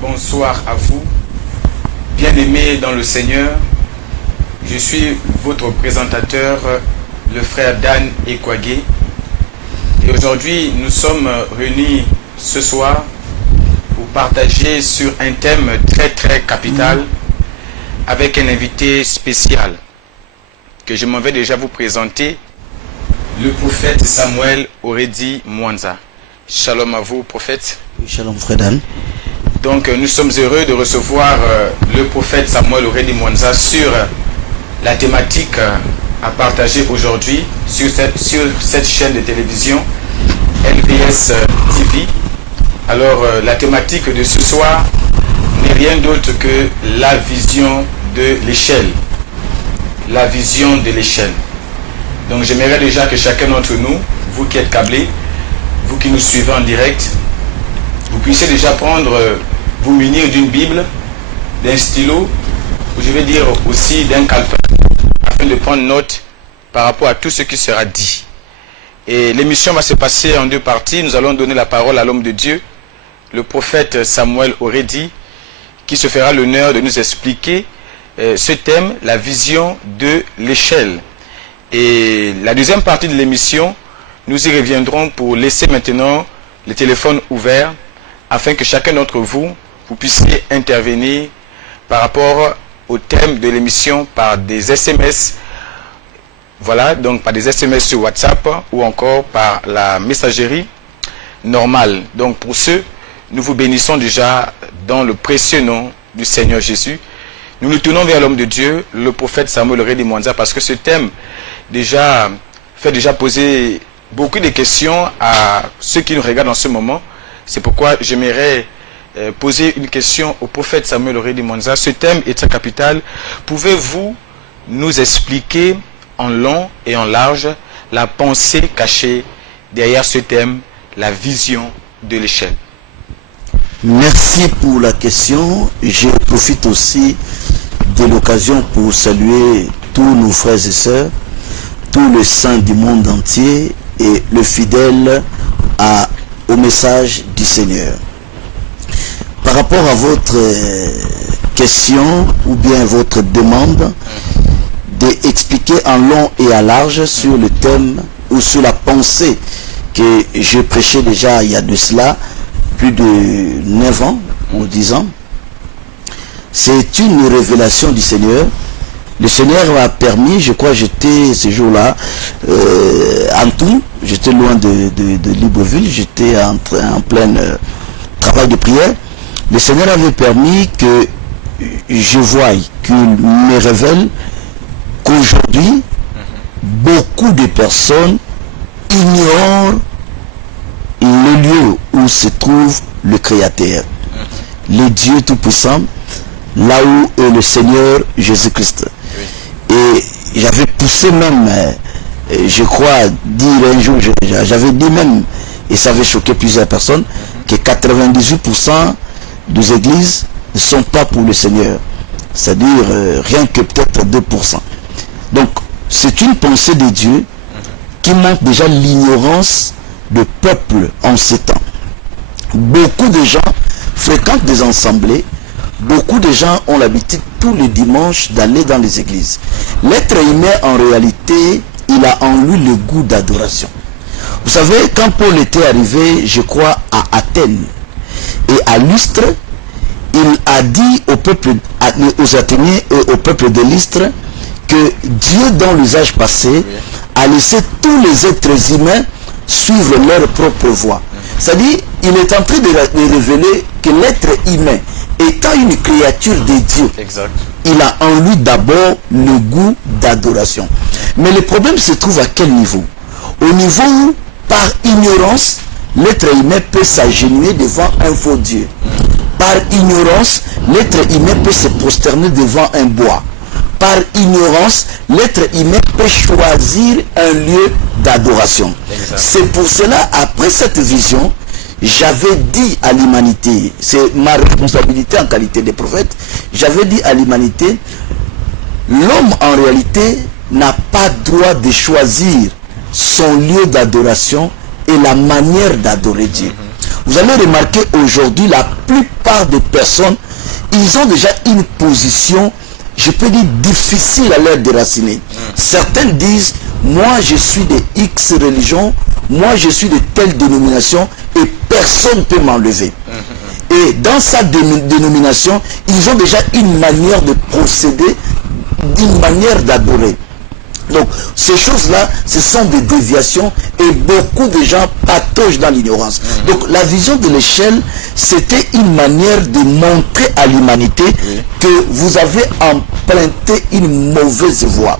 bonsoir à vous, bien-aimés dans le Seigneur. Je suis votre présentateur, le frère Dan Ekwage. Et aujourd'hui, nous sommes réunis ce soir pour partager sur un thème très capital avec un invité spécial que je m'en vais déjà vous présenter, le prophète Samuel Oredi Mwanza. Shalom à vous, prophète. Shalom, frère Dan. Donc, nous sommes heureux de recevoir le prophète Samuel Oredi Mwanza sur la thématique à partager aujourd'hui sur cette chaîne de télévision LBS TV. Alors, la thématique de ce soir n'est rien d'autre que la vision de l'échelle. La vision de l'échelle. Donc, j'aimerais déjà que chacun d'entre nous, vous qui êtes câblés, vous qui nous suivez en direct, vous puissiez déjà vous munir d'une Bible, d'un stylo, ou je vais dire aussi d'un calepin, afin de prendre note par rapport à tout ce qui sera dit. Et l'émission va se passer en deux parties. Nous allons donner la parole à l'homme de Dieu, le prophète Samuel Oredi, qui se fera l'honneur de nous expliquer ce thème, la vision de l'échelle. Et la deuxième partie de l'émission, nous y reviendrons pour laisser maintenant les téléphones ouverts afin que chacun d'entre vous puissiez intervenir par rapport au thème de l'émission par des SMS. Voilà, donc par des SMS sur WhatsApp ou encore par la messagerie normale. Donc pour ceux, nous vous bénissons déjà dans le précieux nom du Seigneur Jésus. Nous nous tournons vers l'homme de Dieu, le prophète Samuel Oredi Mwanza, parce que ce thème fait poser beaucoup de questions à ceux qui nous regardent en ce moment. C'est pourquoi j'aimerais poser une question au prophète Samuel Oredi Mwanza. Ce thème est très capital. Pouvez-vous nous expliquer en long et en large la pensée cachée derrière ce thème, la vision de l'échelle? Merci pour la question. Je profite aussi de l'occasion pour saluer tous nos frères et sœurs, tous les saints du monde entier et le fidèle au message du Seigneur. Par rapport à votre question ou bien votre demande d'expliquer en long et à large sur le thème ou sur la pensée que je prêchais déjà il y a de cela plus de 9 ans ou 10 ans, c'est une révélation du Seigneur. Le Seigneur m'a permis, je crois j'étais ce jour-là en tout, j'étais loin de Libreville, j'étais en plein travail de prière. Le Seigneur avait permis que je voie, qu'il me révèle qu'aujourd'hui, beaucoup de personnes ignorent le lieu où se trouve le Créateur, le Dieu Tout-Puissant, là où est le Seigneur Jésus-Christ. Et j'avais poussé même, je crois, dire un jour, j'avais dit même, et ça avait choqué plusieurs personnes, que 98% des églises ne sont pas pour le Seigneur. C'est-à-dire rien que peut-être 2%. Donc, c'est une pensée de Dieu qui montre déjà l'ignorance du peuple en ces temps. Beaucoup de gens fréquentent des assemblées. Beaucoup de gens ont l'habitude tous les dimanches d'aller dans les églises. L'être humain, en réalité, il a en lui le goût d'adoration. Vous savez, quand Paul était arrivé, je crois, à Athènes et à Lystre, il a dit au peuple, aux Athéniens et au peuple de Lystre, que Dieu, dans l'usage passé, a laissé tous les êtres humains suivre leur propre voie. C'est-à-dire, il est en train de révéler que l'être humain, étant une créature de Dieu, exact, il a en lui d'abord le goût d'adoration. Mais le problème se trouve à quel niveau? Au niveau où, par ignorance, l'être humain peut s'agenouiller devant un faux Dieu. Par ignorance, l'être humain peut se prosterner devant un bois. Par ignorance, l'être humain peut choisir un lieu d'adoration. C'est pour cela, après cette vision, j'avais dit à l'humanité, c'est ma responsabilité en qualité de prophète, j'avais dit à l'humanité, l'homme en réalité n'a pas droit de choisir son lieu d'adoration et la manière d'adorer Dieu. Vous allez remarquer aujourd'hui, la plupart plupart des personnes, ils ont déjà une position, je peux dire, difficile à leur déraciner. Certains disent, moi je suis de X religion, moi je suis de telle dénomination et personne ne peut m'enlever. Et dans sa dénomination, ils ont déjà une manière de procéder, une manière d'adorer. Donc, ces choses-là, ce sont des déviations et beaucoup de gens pataugent dans l'ignorance. Donc, la vision de l'échelle, c'était une manière de montrer à l'humanité que vous avez emprunté une mauvaise voie.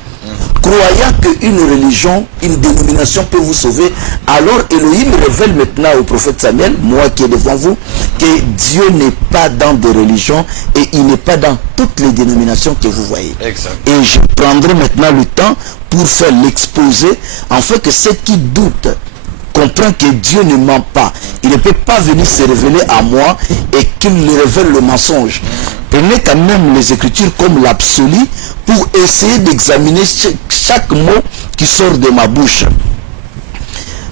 Croyant qu'une religion, une dénomination peut vous sauver, alors Elohim révèle maintenant au prophète Samuel, moi qui est devant vous, que Dieu n'est pas dans des religions et il n'est pas dans toutes les dénominations que vous voyez. Exact. Et je prendrai maintenant le temps pour faire l'exposé, afin que ceux qui doutent comprennent que Dieu ne ment pas. Il ne peut pas venir se révéler à moi et qu'il me révèle le mensonge. Prenez quand même les Écritures comme l'absolu pour essayer d'examiner chaque mot qui sort de ma bouche.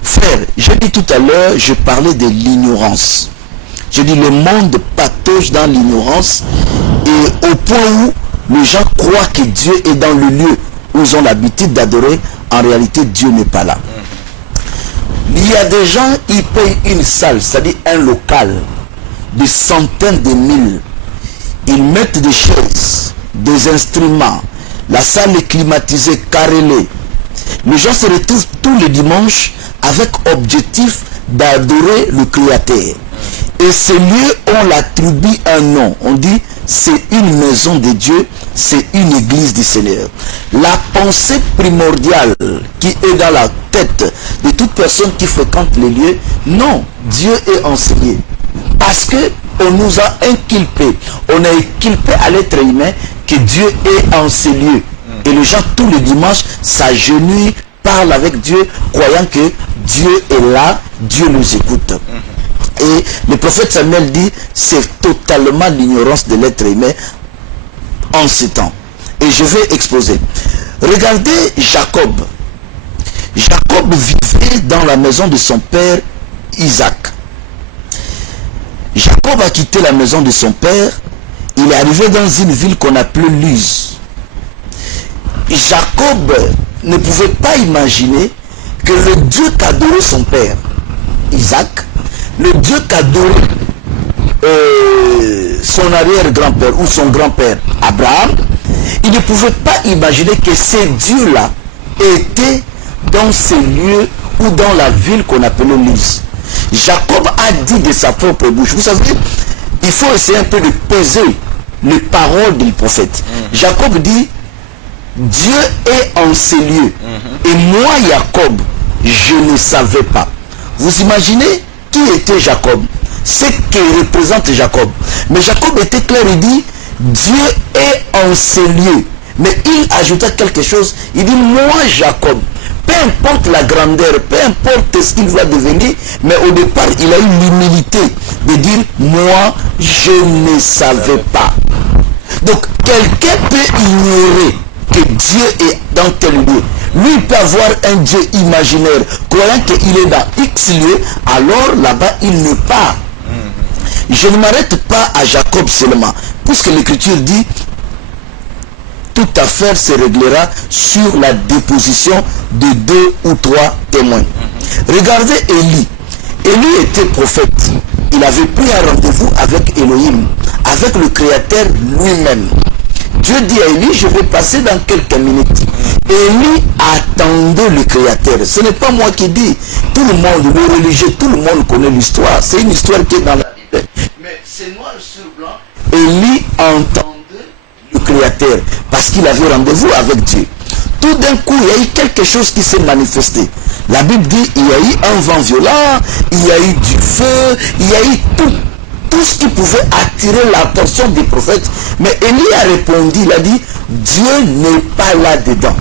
Frère, j'ai dit tout à l'heure, je parlais de l'ignorance. Je dis le monde patauge dans l'ignorance et au point où les gens croient que Dieu est dans le lieu où ils ont l'habitude d'adorer, en réalité Dieu n'est pas là. Il y a des gens, ils payent une salle, c'est-à-dire un local de centaines de mille. Ils mettent des chaises, des instruments, la salle est climatisée, carrelée. Les gens se retrouvent tous les dimanches avec objectif d'adorer le Créateur. Et ces lieux, on l'attribue un nom. On dit, c'est une maison de Dieu, c'est une église du Seigneur. La pensée primordiale qui est dans la tête de toute personne qui fréquente les lieux, non, Dieu est enseigné. Parce que on nous a inculpé, on a inculpé à l'être humain que Dieu est en ces lieux. Et les gens tous les dimanches s'agenouillent, parlent avec Dieu, croyant que Dieu est là, Dieu nous écoute. Et le prophète Samuel dit, c'est totalement l'ignorance de l'être humain en ces temps. Et je vais exposer. Regardez Jacob. Jacob vivait dans la maison de son père Isaac. Jacob a quitté la maison de son père. Il est arrivé dans une ville qu'on appelait Luz. Jacob ne pouvait pas imaginer que le Dieu qu'adorait son père Isaac, le Dieu qu'adorait son arrière-grand-père ou son grand-père Abraham, il ne pouvait pas imaginer que ces dieux-là étaient dans ces lieux ou dans la ville qu'on appelait Luz. Jacob a dit de sa propre bouche, vous savez, il faut essayer un peu de peser les paroles du prophète. Jacob dit, Dieu est en ces lieux. Et moi, Jacob, je ne savais pas. Vous imaginez qui était Jacob? C'est que représente Jacob. Mais Jacob était clair, il dit, Dieu est en ces lieux. Mais il ajouta quelque chose, il dit, moi, Jacob, peu importe la grandeur, peu importe ce qu'il va devenir, mais au départ, il a eu l'humilité de dire, moi, je ne savais pas. Donc, quelqu'un peut ignorer que Dieu est dans tel lieu. Lui, il peut avoir un Dieu imaginaire, croyant qu'il est dans X lieu, alors là-bas, il ne part. Je ne m'arrête pas à Jacob seulement, puisque l'Écriture dit, toute affaire se réglera sur la déposition de 2 ou 3 témoins. Regardez Élie. Élie était prophète. Il avait pris un rendez-vous avec Elohim, avec le Créateur lui-même. Dieu dit à Élie, je vais passer dans quelques minutes. Élie attendait le Créateur. Ce n'est pas moi qui dis. Tout le monde, le religieux, tout le monde connaît l'histoire. C'est une histoire qui est dans la Bible. Mais c'est noir sur blanc. Élie entendait le Créateur parce qu'il avait rendez-vous avec Dieu. Tout d'un coup, il y a eu quelque chose qui s'est manifesté. La Bible dit, il y a eu un vent violent, il y a eu du feu, il y a eu tout ce qui pouvait attirer l'attention des prophètes. Mais Élie a répondu, il a dit, Dieu n'est pas là-dedans.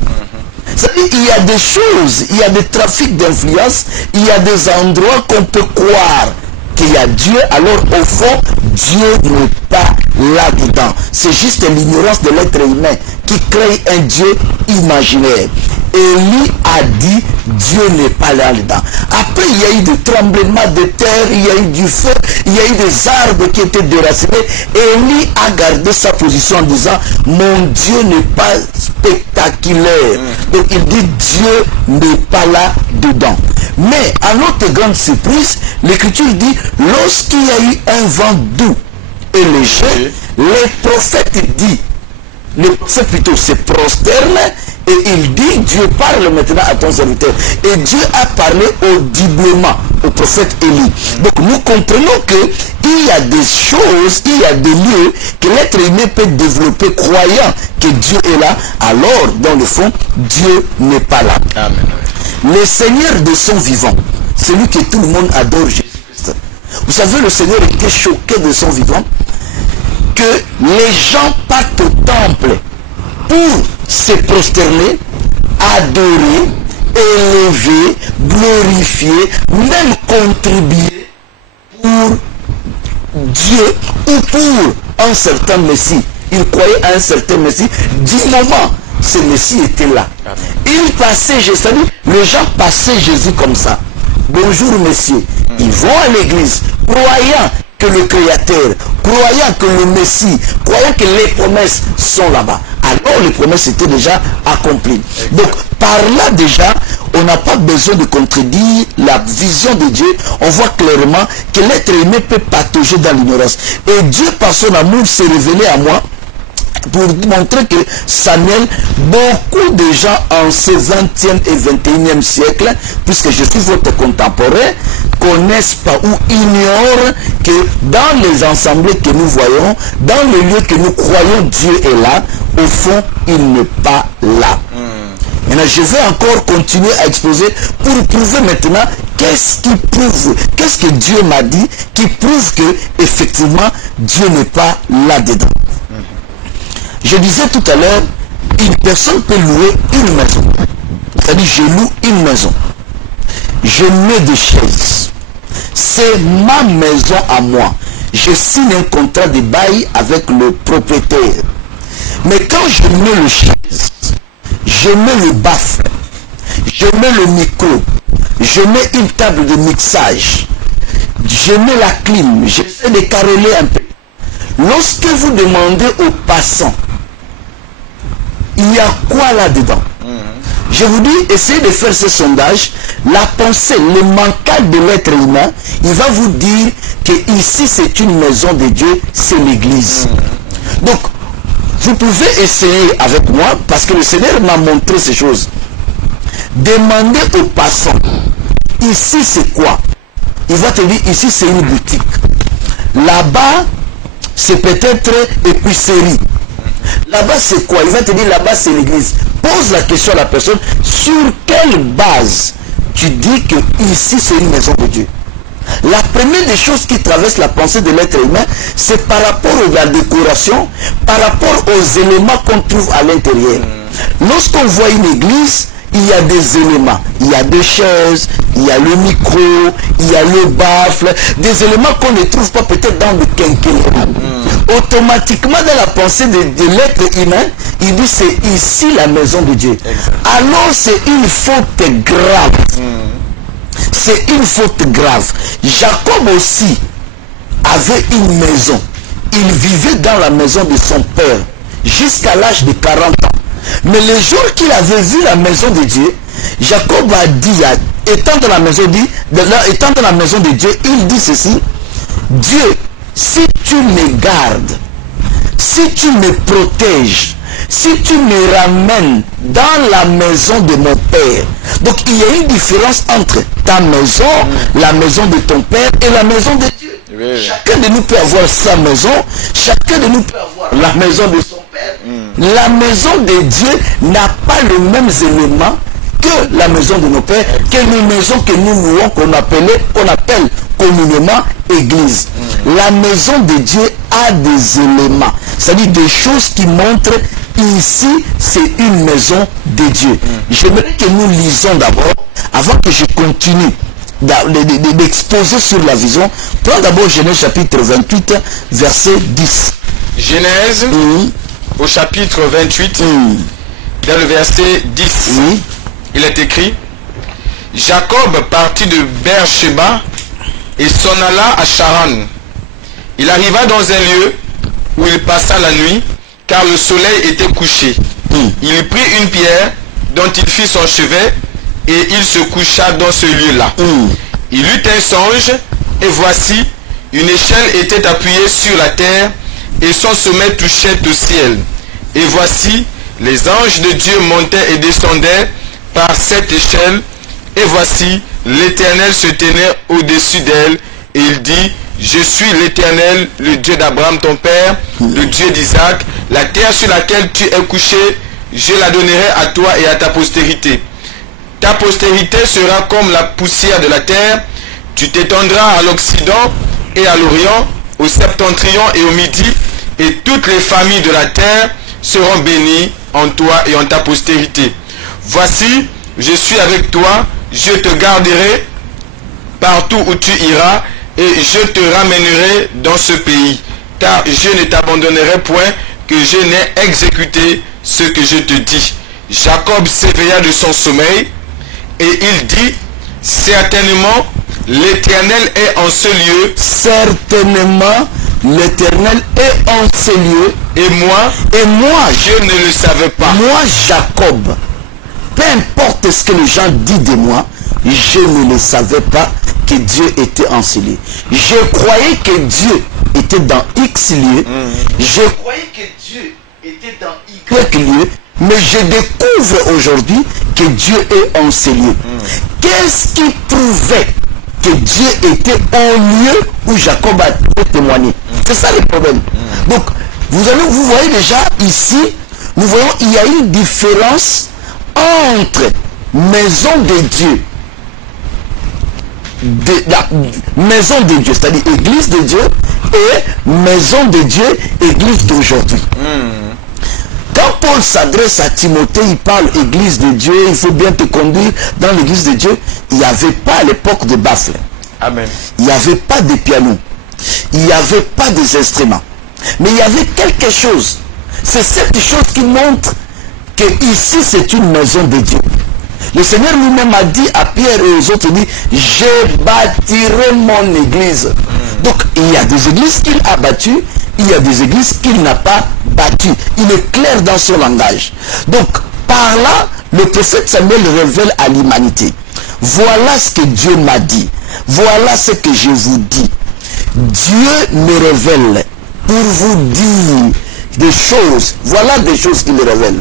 C'est-à-dire, il y a des choses, il y a des trafics d'influence, il y a des endroits qu'on peut croire qu'il y a Dieu, alors au fond, Dieu n'est pas là-dedans. C'est juste l'ignorance de l'être humain qui crée un Dieu imaginaire. Élie a dit, Dieu n'est pas là-dedans. Après, il y a eu des tremblements de terre, il y a eu du feu, il y a eu des arbres qui étaient déracinés. Élie a gardé sa position en disant, mon Dieu n'est pas spectaculaire. Donc il dit, Dieu n'est pas là-dedans. Mais à notre grande surprise, l'Écriture dit, lorsqu'il y a eu un vent doux et léger, les prophètes disent, le prophète plutôt se prosterne et il dit, Dieu parle maintenant à ton serviteur. Et Dieu a parlé audiblement au prophète Élie. Donc nous comprenons qu'il y a des choses, il y a des lieux que l'être humain peut développer croyant que Dieu est là, alors dans le fond, Dieu n'est pas là. Amen. Le Seigneur de son vivant, celui que tout le monde adore, Jésus-Christ. Vous savez, le Seigneur était choqué de son vivant, que les gens partent au temple pour se prosterner, adorer, élever, glorifier, même contribuer pour Dieu ou pour un certain Messie. Ils croyaient à un certain Messie. Du moment ce Messie était là, il passait, je salue, les gens passaient Jésus comme ça. Bonjour messieurs. Ils vont à l'église, croyant que le Créateur, croyant que le Messie, croyant que les promesses sont là-bas. Alors les promesses étaient déjà accomplies. Donc par là déjà, on n'a pas besoin de contredire la vision de Dieu. On voit clairement que l'être humain peut patauger dans l'ignorance. Et Dieu par son amour s'est révélé à moi pour montrer que Samuel, beaucoup de gens en ce 20e et 21e siècle, puisque je suis votre contemporain, connaissent pas ou ignorent que dans les assemblées que nous voyons, dans les lieux que nous croyons Dieu est là, au fond, il n'est pas là. Maintenant, je vais encore continuer à exposer pour prouver maintenant qu'est-ce qui prouve, qu'est-ce que Dieu m'a dit qui prouve que effectivement Dieu n'est pas là-dedans. Je disais tout à l'heure, une personne peut louer une maison. C'est-à-dire, je loue une maison. Je mets des chaises. C'est ma maison à moi. Je signe un contrat de bail avec le propriétaire. Mais quand je mets le chaise, je mets le baffle, je mets le micro, je mets une table de mixage, je mets la clim, j'essaie de caroler un peu. Lorsque vous demandez aux passants, il y a quoi là-dedans? Je vous dis, essayez de faire ce sondage. La pensée, le mental de l'être humain, il va vous dire que ici c'est une maison de Dieu, c'est l'église. Donc, vous pouvez essayer avec moi, parce que le Seigneur m'a montré ces choses. Demandez aux passants, ici c'est quoi? Il va te dire, ici c'est une boutique. Là-bas, c'est peut-être épicerie. Là-bas c'est quoi? Il va te dire, là-bas c'est l'église. Pose la question à la personne, sur quelle base tu dis que ici c'est une maison de Dieu? La première des choses qui traverse la pensée de l'être humain, c'est par rapport à la décoration, par rapport aux éléments qu'on trouve à l'intérieur. Lorsqu'on voit une église, il y a des éléments. Il y a des chaises, il y a le micro, il y a le baffle, des éléments qu'on ne trouve pas peut-être dans le quinquennat. Automatiquement dans la pensée de l'être humain, il dit c'est ici la maison de Dieu. Alors c'est une faute grave. C'est une faute grave. Jacob aussi avait une maison. Il vivait dans la maison de son père jusqu'à l'âge de 40 ans. Mais le jour qu'il avait vu la maison de Dieu, Jacob a dit, étant dans la maison de Dieu, il dit ceci: Dieu, si tu me gardes, si tu me protèges, si tu me ramènes dans la maison de mon père. Donc il y a une différence entre ta maison, la maison de ton père et la maison de Dieu. Oui. Chacun de nous peut avoir sa maison, chacun de nous peut avoir la maison de son père. La maison de Dieu n'a pas les mêmes éléments que la maison de nos pères, que les maisons que nous louons, qu'on appelle communément église. La maison de Dieu a des éléments, c'est-à-dire des choses qui montrent ici c'est une maison de Dieu. J'aimerais que nous lisons d'abord, avant que je continue d'exposer sur la vision. Prends d'abord Genèse chapitre 28 verset 10. Genèse au chapitre 28 dans le verset 10. il est écrit: Jacob partit de Beersheba et s'en alla à Charan. Il arriva dans un lieu où il passa la nuit, car le soleil était couché. Il prit une pierre dont il fit son chevet et il se coucha dans ce lieu-là. Il eut un songe, et voici, une échelle était appuyée sur la terre et son sommet touchait au ciel. Et voici, les anges de Dieu montaient et descendaient par cette échelle. Et voici, l'Éternel se tenait au-dessus d'elle. Et il dit: Je suis l'Éternel, le Dieu d'Abraham ton père, le Dieu d'Isaac. La terre sur laquelle tu es couché, je la donnerai à toi et à ta postérité. Ta postérité sera comme la poussière de la terre. Tu t'étendras à l'Occident et à l'Orient, au septentrion et au Midi, et toutes les familles de la terre seront bénies en toi et en ta postérité. Voici, je suis avec toi, je te garderai partout où tu iras, et je te ramènerai dans ce pays, car je ne t'abandonnerai point que je n'ai exécuté ce que je te dis. Jacob s'éveilla de son sommeil, et il dit: Certainement, l'Éternel est en ce lieu. Certainement, l'Éternel est en ce lieu. Et moi, je ne le savais pas. Moi, Jacob, peu importe ce que les gens disent de moi, je ne le savais pas que Dieu était en ce lieu. Je croyais que Dieu était dans X lieu. Je croyais que Dieu était dans Y lieu. Mais je découvre aujourd'hui que Dieu est en ce lieu. Qu'est-ce qui prouvait que Dieu était au lieu où Jacob a témoigné? C'est ça le problème. Donc, vous voyez déjà ici, nous voyons il y a une différence entre maison de Dieu, la maison de Dieu, c'est-à-dire église de Dieu, et maison de Dieu, église d'aujourd'hui. Quand Paul s'adresse à Timothée, il parle église de Dieu, il faut bien te conduire dans l'église de Dieu. Il n'y avait pas à l'époque de baffle. Amen. Il n'y avait pas de piano. Il n'y avait pas des instruments. Mais il y avait quelque chose. C'est cette chose qui montre que ici c'est une maison de Dieu. Le Seigneur lui-même a dit à Pierre et aux autres, il dit: je bâtirai mon église. Donc il y a des églises qu'il a bâties, il y a des églises qu'il n'a pas bâties. Il est clair dans son langage. Donc par là, le prophète Samuel révèle à l'humanité: voilà ce que Dieu m'a dit, voilà ce que je vous dis. Dieu me révèle pour vous dire des choses. Voilà des choses qu'il révèle.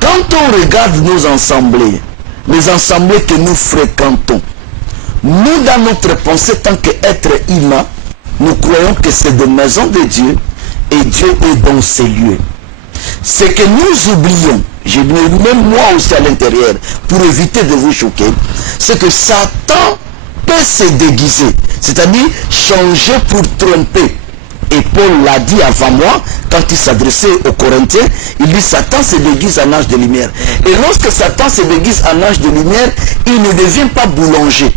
Quand on regarde nos assemblées, les assemblées que nous fréquentons, nous dans notre pensée, tant qu'être humain, nous croyons que c'est des maisons de Dieu et Dieu est dans ces lieux. Ce que nous oublions, je dis même moi aussi à l'intérieur, pour éviter de vous choquer, c'est que Satan peut se déguiser, c'est-à-dire changer pour tromper. Et Paul l'a dit avant moi, quand il s'adressait aux Corinthiens, il dit: Satan se déguise en ange de lumière. Et lorsque Satan se déguise en ange de lumière, il ne devient pas boulanger.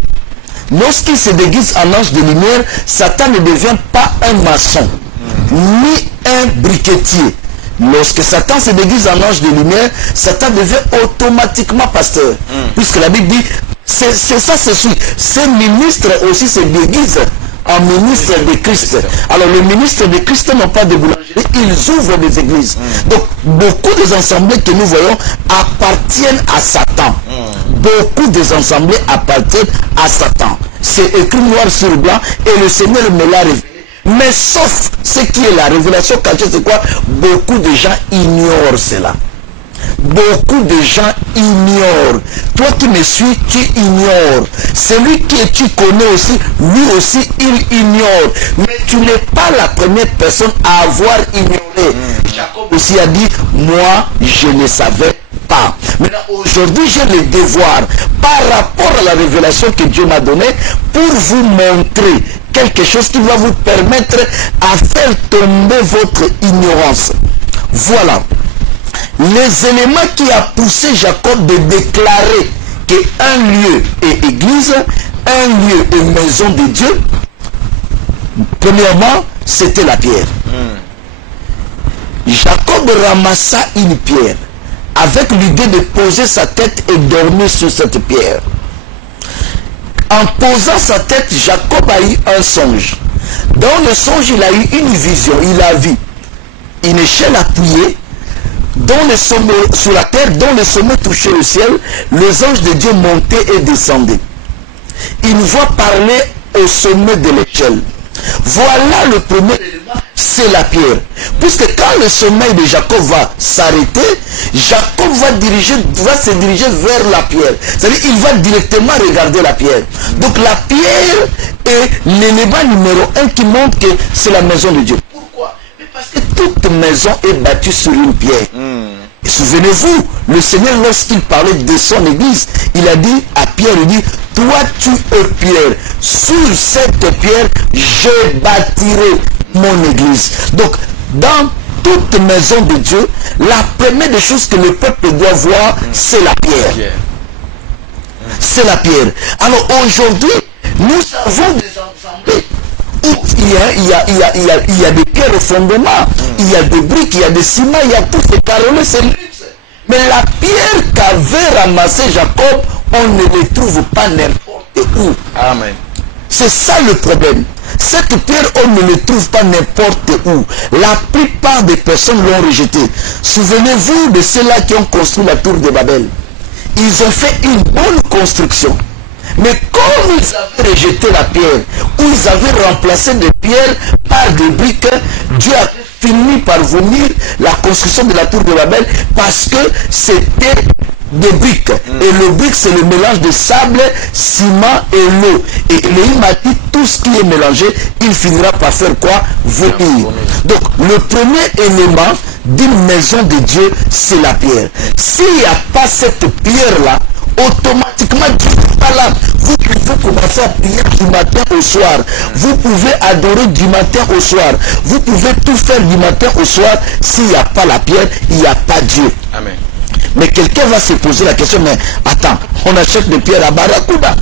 Lorsqu'il se déguise en ange de lumière, Satan ne devient pas un maçon, ni un briquetier. Lorsque Satan se déguise en ange de lumière, Satan devient automatiquement pasteur. Puisque la Bible dit, c'est ça, ces ministres aussi se déguisent en ministre de Christ. Alors les ministres de Christ n'ont pas de boulangerie, ils ouvrent des églises. Donc beaucoup des assemblées que nous voyons appartiennent à Satan. Beaucoup des assemblées appartiennent à Satan. C'est écrit noir sur blanc et le Seigneur me l'a révélé. Mais sauf ce qui est la révélation cachée, c'est quoi? Beaucoup de gens ignorent cela. Beaucoup de gens ignorent. Toi qui me suis, tu ignores. Celui que tu connais aussi, lui aussi, il ignore. Mais tu n'es pas la première personne à avoir ignoré. Jacob aussi a dit: moi, je ne savais pas. Maintenant, aujourd'hui, j'ai le devoir, par rapport à la révélation que Dieu m'a donnée, pour vous montrer quelque chose qui va vous permettre à faire tomber votre ignorance. Voilà les éléments qui a poussé Jacob de déclarer qu'un lieu est église, un lieu est maison de Dieu. Premièrement, c'était la pierre. Jacob ramassa une pierre. avec l'idée de poser sa tête et dormir sur cette pierre. En posant sa tête, Jacob a eu un songe. Dans le songe, il a eu une vision. Il a vu une échelle appuyée dont le sommet, sur la terre, dont le sommet touchait le ciel. Les anges de Dieu montaient et descendaient. Il voit parler au sommet de l'échelle. Voilà le premier élément, c'est la pierre. Puisque quand le sommeil de Jacob va s'arrêter, Jacob va se diriger vers la pierre. C'est-à-dire qu'il va directement regarder la pierre. Donc la pierre est l'élément numéro 1 qui montre que c'est la maison de Dieu. Pourquoi? Parce que toute maison est bâtie sur une pierre. Et souvenez-vous, le Seigneur, lorsqu'il parlait de son église, il a dit à Pierre, il dit, toi tu es Pierre, sur cette pierre, je bâtirai mon église. Donc, dans toute maison de Dieu, la première des choses que le peuple doit voir, c'est la pierre. C'est la pierre. Alors aujourd'hui, nous avons des assemblées où il y a des pierres au fondement, il y a des briques, il y a des ciments, il y a tout, c'est carrelé, c'est luxe. Mais la pierre qu'avait ramassé Jacob, on ne les trouve pas n'importe où. Amen. C'est ça le problème. Cette pierre, on ne le trouve pas n'importe où. La plupart des personnes l'ont rejetée. Souvenez-vous de ceux-là qui ont construit la tour de Babel. Ils ont fait une bonne construction. Mais comme ils avaient rejeté la pierre, ou ils avaient remplacé des pierres par des briques, Dieu a fini par vomir la construction de la tour de Babel parce que c'était des briques. Et le brique, c'est le mélange de sable, ciment et l'eau. Et Léhi a dit, tout ce qui est mélangé, il finira par faire quoi? Vomir. Donc, le premier élément d'une maison de Dieu, c'est la pierre. S'il n'y a pas cette pierre-là, automatiquement Dieu n'est pas là. Vous pouvez commencer à prier du matin au soir. Vous pouvez adorer du matin au soir. Vous pouvez tout faire du matin au soir. S'il n'y a pas la pierre, il n'y a pas Dieu. Amen. Mais quelqu'un va se poser la question, mais attends, on achète des pierres à Barracuda.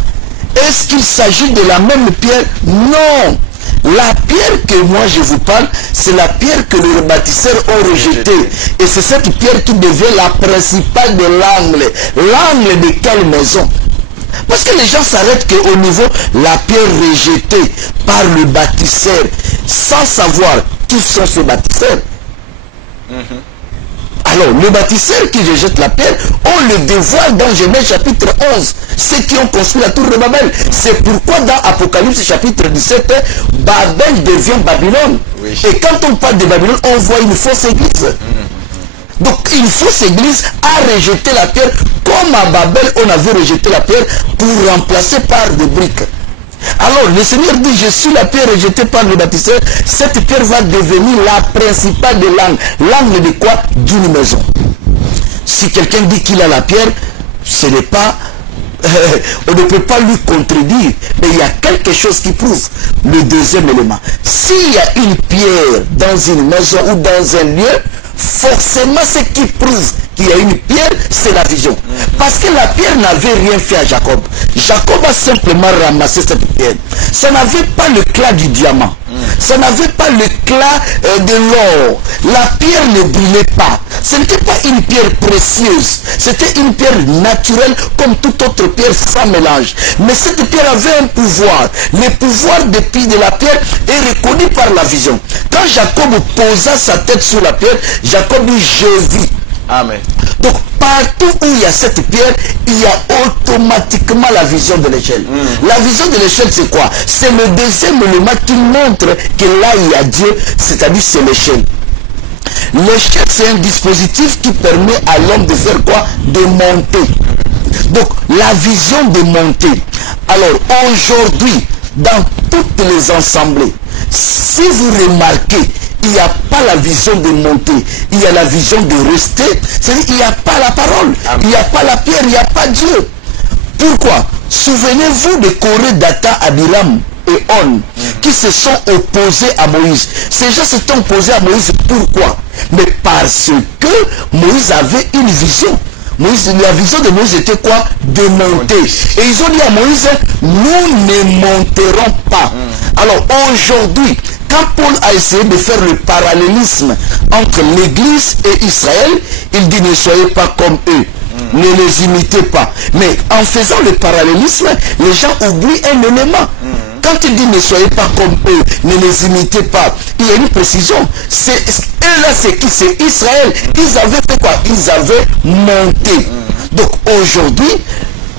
Est-ce qu'il s'agit de la même pierre? Non. La pierre que moi je vous parle, c'est la pierre que les bâtisseurs ont rejetée. Et c'est cette pierre qui devient la principale de l'angle. L'angle de quelle maison? Parce que les gens s'arrêtent qu'au niveau la pierre rejetée par le bâtisseur, sans savoir qui sont ces bâtisseurs. Alors, le bâtisseur qui rejette la pierre, on le dévoile dans Genèse chapitre 11. Ceux qui ont construit la tour de Babel. C'est pourquoi dans Apocalypse chapitre 17, Babel devient Babylone. Oui. Et quand on parle de Babylone, on voit une fausse église. Donc, une fausse église a rejeté la pierre, comme à Babel, on avait rejeté la pierre pour remplacer par des briques. Alors, le Seigneur dit, je suis la pierre rejetée par le bâtisseur. Cette pierre va devenir la principale de l'angle. L'angle de quoi? D'une maison. Si quelqu'un dit qu'il a la pierre, ce n'est pas... on ne peut pas lui contredire. Mais il y a quelque chose qui prouve. Le deuxième élément. S'il y a une pierre dans une maison ou dans un lieu, forcément ce qui prouve qu'il y a une pierre, c'est la vision. Parce que la pierre n'avait rien fait à Jacob. Jacob a simplement ramassé cette pierre. Ça n'avait pas l'éclat du diamant. Ça n'avait pas l'éclat de l'or. La pierre ne brillait pas. Ce n'était pas une pierre précieuse. C'était une pierre naturelle comme toute autre pierre sans mélange. Mais cette pierre avait un pouvoir. Le pouvoir de la pierre est reconnu par la vision. Quand Jacob posa sa tête sur la pierre, Jacob dit, je vis. Amen. Donc partout où il y a cette pierre, il y a automatiquement la vision de l'échelle. La vision de l'échelle, c'est quoi? C'est le deuxième élément qui montre que là il y a Dieu, c'est-à-dire c'est l'échelle. L'échelle, c'est un dispositif qui permet à l'homme de faire quoi? De monter. Donc la vision de monter. Alors aujourd'hui, dans toutes les assemblées, si vous remarquez, il n'y a pas la vision de monter, il y a la vision de rester, c'est-à-dire qu'il n'y a pas la parole, il n'y a pas la pierre, il n'y a pas Dieu. Pourquoi? Souvenez-vous de Corée, Dathan, Abiram et On, qui se sont opposés à Moïse. Ces gens se sont opposés à Moïse, pourquoi? Mais parce que Moïse avait une vision. La vision de Moïse était quoi? De monter. Et ils ont dit à Moïse, nous ne monterons pas. Alors aujourd'hui, quand Paul a essayé de faire le parallélisme entre l'Église et Israël, il dit ne soyez pas comme eux. Ne les imitez pas. Mais en faisant le parallélisme, les gens oublient un élément. Quand il dit ne soyez pas comme eux, ne les imitez pas, il y a une précision. Eux là, c'est qui? C'est Israël. Ils avaient fait quoi? Ils avaient monté. Donc aujourd'hui,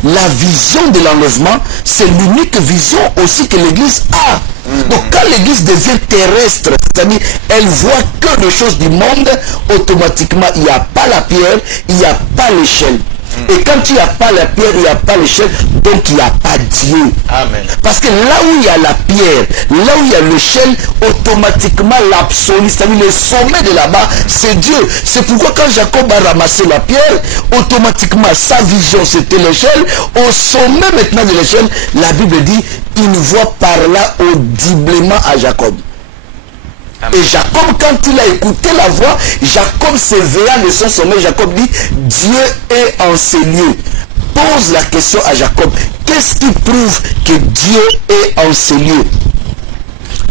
la vision de l'enlèvement, c'est l'unique vision aussi que l'Église a. Donc quand l'Église devient terrestre, c'est-à-dire elle voit que les choses du monde, automatiquement il n'y a pas la pierre, il n'y a pas l'échelle. Et quand il n'y a pas la pierre, il n'y a pas l'échelle, donc il n'y a pas Dieu. Amen. Parce que là où il y a la pierre, là où il y a l'échelle, automatiquement l'absolu, c'est-à-dire le sommet de là-bas, c'est Dieu. C'est pourquoi quand Jacob a ramassé la pierre, automatiquement sa vision c'était l'échelle. Au sommet maintenant de l'échelle, la Bible dit, il voit par là audiblement à Jacob. Amen. Et Jacob, quand il a écouté la voix, Jacob s'éveilla de son sommeil. Jacob dit, Dieu est en ces lieux. Pose la question à Jacob, qu'est-ce qui prouve que Dieu est en ces lieux?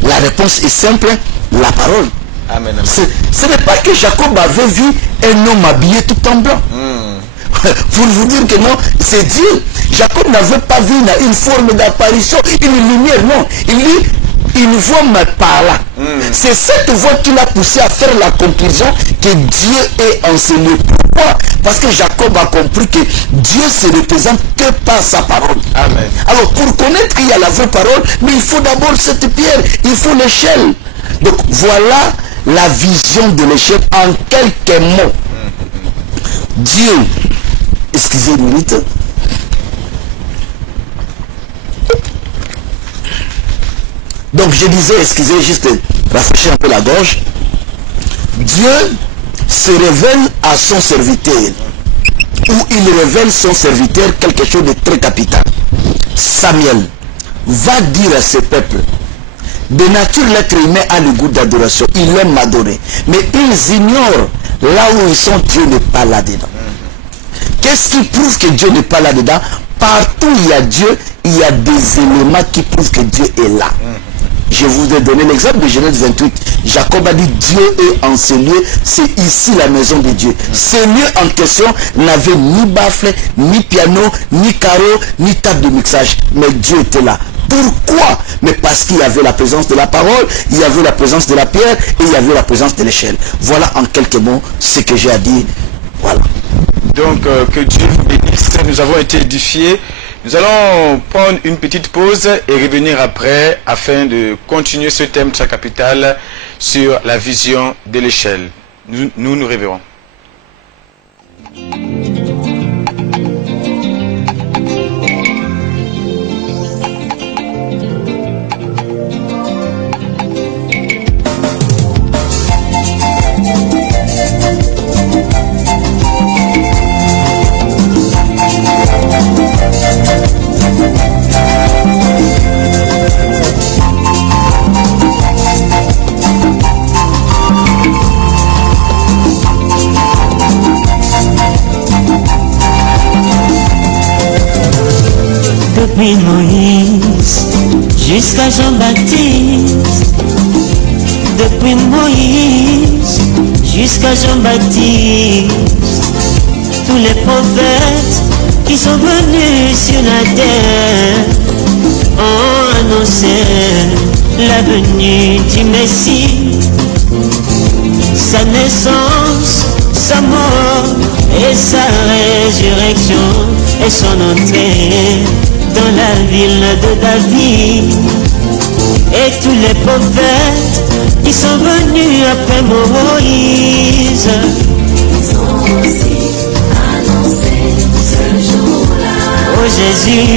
La réponse est simple, la parole. Amen, amen. Ce n'est pas que Jacob avait vu un homme habillé tout en blanc. Pour vous dire que non, c'est Dieu. Jacob n'avait pas vu une forme d'apparition, une lumière, non. Il dit, une voix me parla. C'est cette voix qui l'a poussé à faire la conclusion que Dieu est enseigné. Pourquoi? Parce que Jacob a compris que Dieu se représente que par sa parole. Amen. Alors pour connaître qu'il y a la vraie parole, mais il faut d'abord cette pierre, il faut l'échelle. Donc voilà la vision de l'échelle en quelques mots. Dieu, excusez une minute. Donc je disais, excusez, juste rafraîchir un peu la gorge. Dieu se révèle à son serviteur, ou il révèle son serviteur quelque chose de très capital. Samuel va dire à ce peuple, de nature l'être humain a le goût d'adoration, il aime m'adorer, mais ils ignorent là où ils sont, Dieu n'est pas là-dedans. Qu'est-ce qui prouve que Dieu n'est pas là-dedans? Partout où il y a Dieu, il y a des éléments qui prouvent que Dieu est là. Je vous ai donné l'exemple de Genèse 28. Jacob a dit Dieu est en ce lieu, c'est ici la maison de Dieu. Ce lieu en question n'avait ni baffle, ni piano, ni carreau, ni table de mixage. Mais Dieu était là. Pourquoi? Mais parce qu'il y avait la présence de la parole, il y avait la présence de la pierre et il y avait la présence de l'échelle. Voilà en quelques mots ce que j'ai à dire. Voilà. Donc que Dieu vous bénisse. Nous avons été édifiés. Nous allons prendre une petite pause et revenir après afin de continuer ce thème de sa capitale sur la vision de l'échelle. Nous reverrons. Depuis Moïse jusqu'à Jean-Baptiste, depuis Moïse jusqu'à Jean-Baptiste, tous les prophètes qui sont venus sur la terre ont annoncé la venue du Messie, sa naissance, sa mort et sa résurrection et son entrée dans la ville de David. Et tous les prophètes qui sont venus après Moïse ont aussi annoncé ce jour-là. Oh Jésus,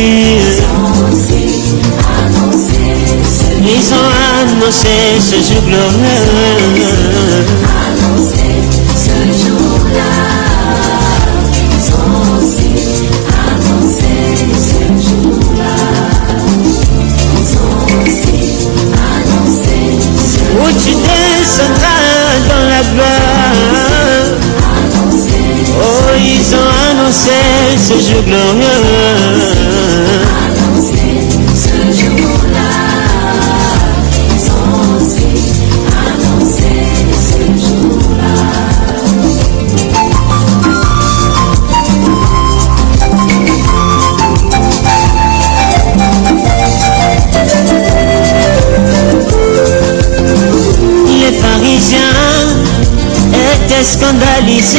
ils ont annoncé ce jour glorieux. Où tu descendras dans la gloire. Oh, ils ont annoncé ce jour glorieux. étaient scandalisés.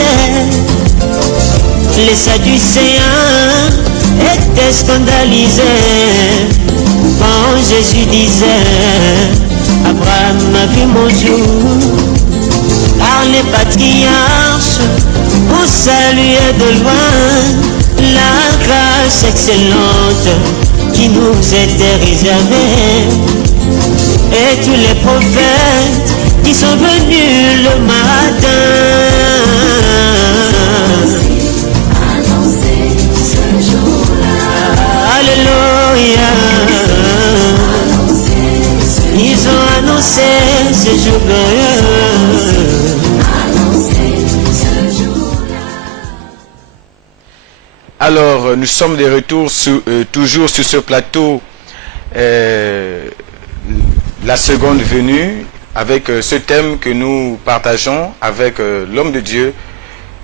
Les Sadducéens étaient scandalisés quand Jésus disait Abraham a vu mon jour. Car les patriarches ont salué de loin la grâce excellente qui nous était réservée. Et tous les prophètes qui sont venus le matin annoncer ce jour-là. Alléluia. Ils ont annoncé ce jour glorieux. Alors, nous sommes de retour toujours sur ce plateau, la seconde venue, avec ce thème que nous partageons avec l'homme de Dieu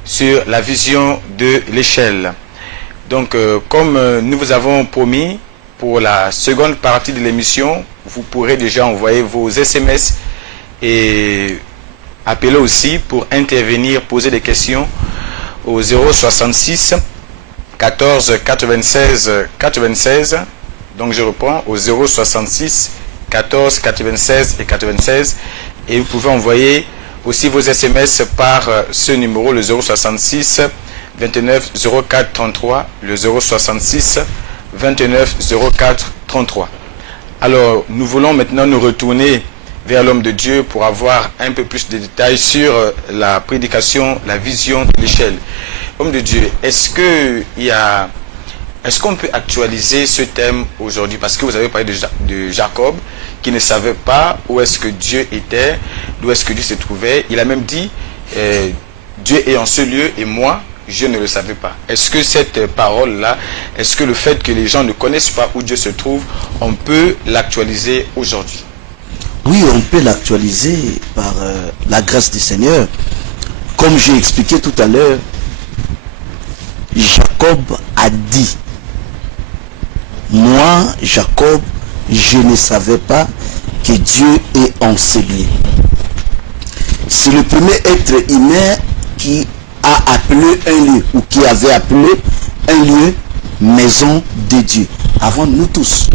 sur la vision de l'échelle. Donc, comme nous vous avons promis, pour la seconde partie de l'émission, vous pourrez déjà envoyer vos SMS et appeler aussi pour intervenir, poser des questions au 066 14 96 96. Donc je reprends au 066 14 96 et 96. Et vous pouvez envoyer aussi vos SMS par ce numéro, le 066 29 04 33, le 066 29 04 33. Alors nous voulons maintenant nous retourner vers l'homme de Dieu pour avoir un peu plus de détails sur la prédication, la vision de l'échelle. Homme de Dieu, est-ce qu'on peut actualiser ce thème aujourd'hui? Parce que vous avez parlé de Jacob qui ne savait pas où est-ce que Dieu était, d'où est-ce que Dieu se trouvait. Il a même dit Dieu est en ce lieu et moi je ne le savais pas. Est-ce que cette parole-là, est-ce que le fait que les gens ne connaissent pas où Dieu se trouve, on peut l'actualiser aujourd'hui? Oui, on peut l'actualiser par la grâce du Seigneur. Comme j'ai expliqué tout à l'heure, Jacob a dit, moi, Jacob, je ne savais pas que Dieu est enseigné. C'est le premier être humain qui a appelé un lieu, ou qui avait appelé un lieu maison de Dieu, avant nous tous.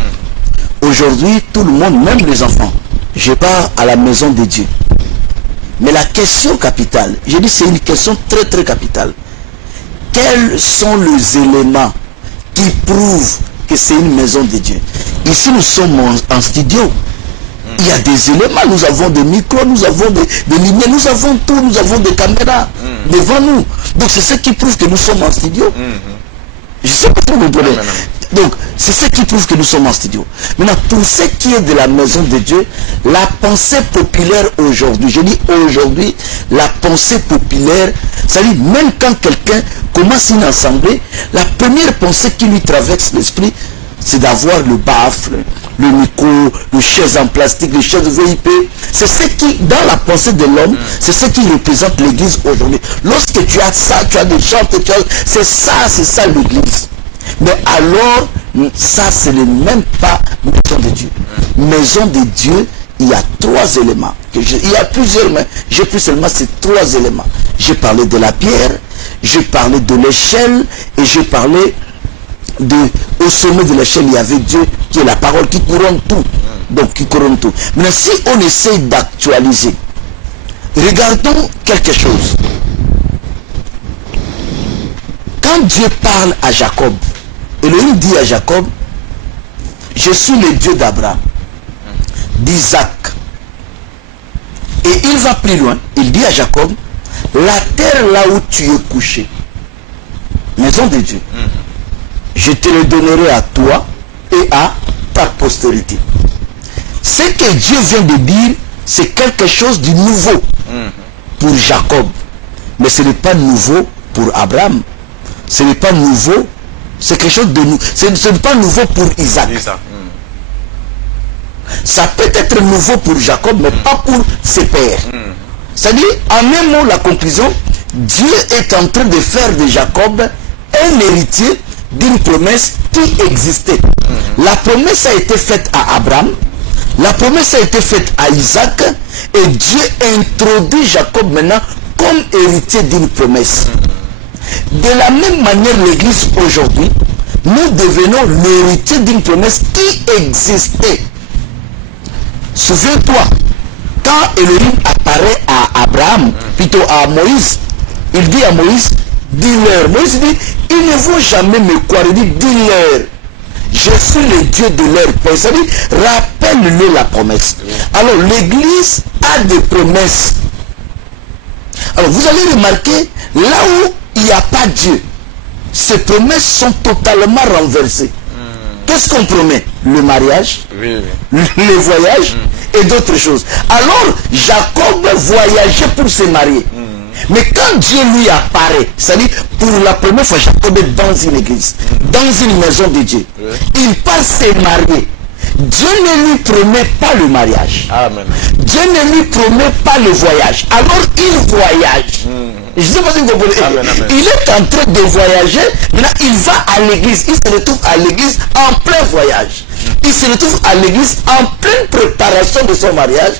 Aujourd'hui, tout le monde, même les enfants, je pars à la maison de Dieu. Mais la question capitale, je dis c'est une question très très capitale. Quels sont les éléments qui prouvent que c'est une maison de Dieu? Ici nous sommes en studio. Il y a des éléments, nous avons des micros, nous avons des lumières, nous avons tout, nous avons des caméras devant nous. Donc c'est ce qui prouve que nous sommes en studio. Je sais pas si vous comprenez. Donc c'est ce qui prouve que nous sommes en studio. Maintenant, pour ce qui est de la maison de Dieu, la pensée populaire aujourd'hui, je dis aujourd'hui, la pensée populaire, c'est-à-dire même quand quelqu'un commence une assemblée, la première pensée qui lui traverse l'esprit, c'est d'avoir le baffle, le micro, le chaise en plastique, le chaise VIP. C'est ce qui, dans la pensée de l'homme, c'est ce qui représente l'église aujourd'hui. Lorsque tu as ça, tu as des chantes, c'est ça l'église. Mais alors, ça ce n'est même pas maison de Dieu. Maison de Dieu, il y a trois éléments. Il y a plusieurs, mais j'ai pris seulement ces trois éléments. J'ai parlé de la pierre, j'ai parlé de l'échelle, et j'ai parlé au sommet de l'échelle, il y avait Dieu qui est la parole qui couronne tout. Donc qui couronne tout. Mais si on essaie d'actualiser, regardons quelque chose. Quand Dieu parle à Jacob, Elohim dit à Jacob, je suis le Dieu d'Abraham, d'Isaac. Et il va plus loin, il dit à Jacob, la terre là où tu es couché, maison de Dieu, je te le donnerai à toi et à ta postérité. Ce que Dieu vient de dire, c'est quelque chose de nouveau pour Jacob. Mais ce n'est pas nouveau pour Abraham. Ce n'est pas nouveau. C'est quelque chose de nouveau. Ce n'est pas nouveau pour Isaac. Ça peut être nouveau pour Jacob, mais pas pour ses pères. C'est-à-dire, en un mot, la conclusion, Dieu est en train de faire de Jacob un héritier d'une promesse qui existait. La promesse a été faite à Abraham, la promesse a été faite à Isaac, et Dieu introduit Jacob maintenant comme héritier d'une promesse. De la même manière, l'Église aujourd'hui, nous devenons l'héritier d'une promesse qui existait. Souviens-toi, quand Elohim apparaît à Abraham, plutôt à Moïse, il dit à Moïse, dis-leur. Moïse dit, ils ne vont jamais me croire. Il dit, dis-leur, je suis le Dieu de leur père. Ça dit, rappelle-le la promesse. Alors, l'Église a des promesses. Alors, vous allez remarquer, là où il n'y a pas Dieu, ces promesses sont totalement renversées. Qu'est-ce qu'on promet? Le mariage, le voyage et d'autres choses. Alors, Jacob voyageait pour se marier. Mais quand Dieu lui apparaît, c'est-à-dire pour la première fois, Jacob est dans une église, dans une maison de Dieu. Il part se marier. Dieu ne lui promet pas le mariage. Amen. Dieu ne lui promet pas le voyage. Alors il voyage. Je ne sais pas si vous comprenez. Amen, amen. Il est en train de voyager. Maintenant, il va à l'église. Il se retrouve à l'église en plein voyage. Il se retrouve à l'église en pleine préparation de son mariage.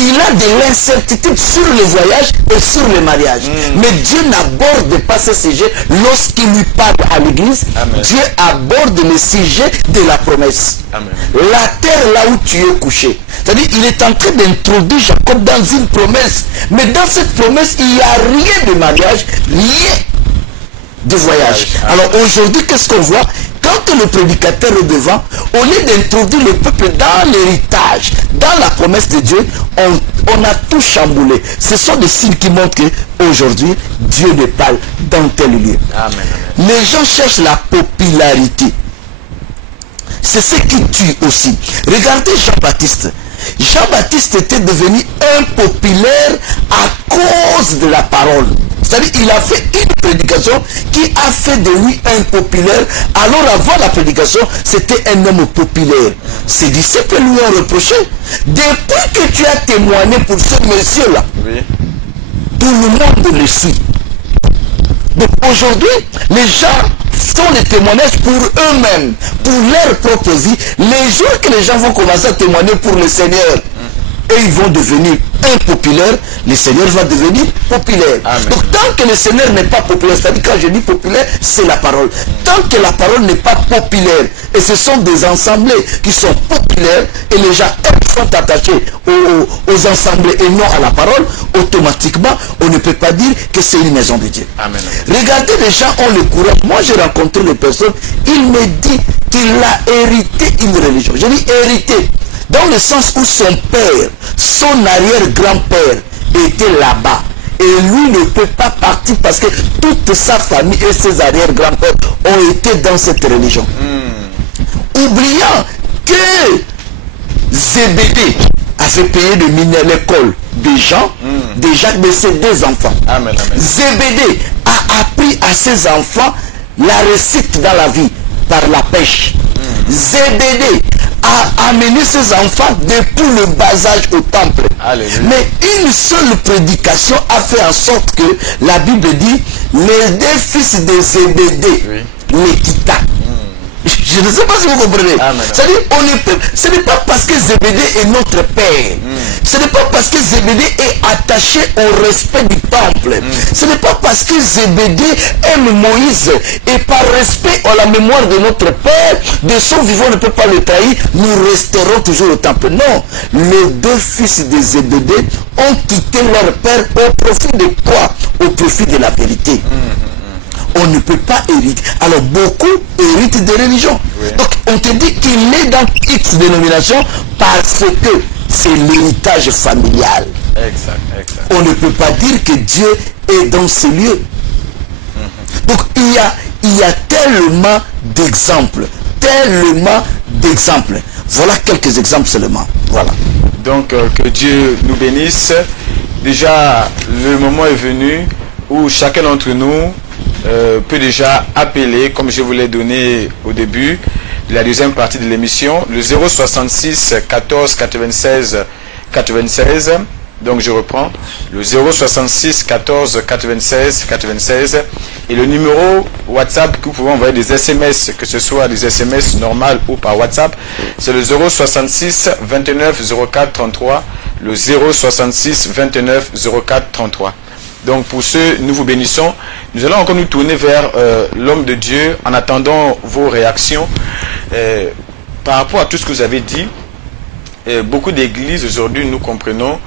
Il a de l'incertitude sur le voyage et sur le mariage. Mais Dieu n'aborde pas ce sujet lorsqu'il lui parle à l'église. Dieu aborde le sujet de la promesse. Amen. La terre là où tu es couché. C'est-à-dire il est en train d'introduire Jacob dans une promesse. Mais dans cette promesse, il n'y a rien de mariage, rien de voyage. Alors aujourd'hui, qu'est-ce qu'on voit? Quand le prédicateur est devant, au lieu d'introduire le peuple dans l'héritage, dans la promesse de Dieu, on a tout chamboulé. Ce sont des signes qui montrent qu'aujourd'hui, Dieu ne parle dans tel lieu. Amen. Les gens cherchent la popularité. C'est ce qui tue aussi. Regardez Jean-Baptiste. Jean-Baptiste était devenu impopulaire à cause de la parole. C'est-à-dire qu'il a fait une prédication qui a fait de lui impopulaire. Alors avant la prédication, c'était un homme populaire. Ses disciples lui ont reproché. Depuis que tu as témoigné pour ce monsieur-là, tout le monde le suit. Donc aujourd'hui, les gens font les témoignages pour eux-mêmes, pour leur propre vie. Les jours que les gens vont commencer à témoigner pour le Seigneur, et ils vont devenir impopulaires, le Seigneur va devenir populaire. Amen. Donc tant que le Seigneur n'est pas populaire, c'est-à-dire quand je dis populaire, c'est la parole. Tant que la parole n'est pas populaire, et ce sont des assemblées qui sont populaires, et les gens sont attachés aux assemblées et non à la parole, automatiquement, on ne peut pas dire que c'est une maison de Dieu. Amen. Regardez, les gens ont le courage. Moi, j'ai rencontré des personnes, il me dit qu'il a hérité une religion. Je dis hérité, dans le sens où son père, son arrière-grand-père était là-bas. Et lui ne peut pas partir parce que toute sa famille et ses arrière-grands-pères ont été dans cette religion. Oubliant que Zébédée avait payé de miner l'école des gens, de ses deux enfants. Amen. Zébédée a appris à ses enfants la réussite dans la vie par la pêche. Zébédée a amené ses enfants depuis le bas âge au temple. Alléluia. Mais une seule prédication a fait en sorte que la Bible dit les deux fils de Zébédée les quitta. Je ne sais pas si vous comprenez. C'est-à-dire, ce n'est pas parce que Zébédée est notre père. Ce n'est pas parce que Zébédée est attaché au respect du temple. Ce n'est pas parce que Zébédée aime Moïse et par respect à la mémoire de notre père, de son vivant on ne peut pas le trahir, nous resterons toujours au temple. Non, les deux fils de Zébédée ont quitté leur père au profit de quoi? Au profit de la vérité. On ne peut pas hériter. Alors beaucoup héritent des religions. Donc on te dit qu'il est dans X dénomination parce que c'est l'héritage familial. Exact. On ne peut pas dire que Dieu est dans ce lieu. Donc il y a tellement d'exemples. Voilà quelques exemples seulement. Voilà. Donc que Dieu nous bénisse. Déjà, le moment est venu où chacun d'entre nous peut déjà appeler, comme je vous l'ai donné au début de la deuxième partie de l'émission, le 066 14 96 96. Donc je reprends le 066 14 96 96 et le numéro WhatsApp que vous pouvez envoyer des SMS, que ce soit des SMS normales ou par WhatsApp, c'est le 066 29 04 33, le 066 29 04 33. Donc pour ce, nous vous bénissons. Nous allons encore nous tourner vers l'homme de Dieu en attendant vos réactions. Par rapport à tout ce que vous avez dit, beaucoup d'églises aujourd'hui, nous comprenons,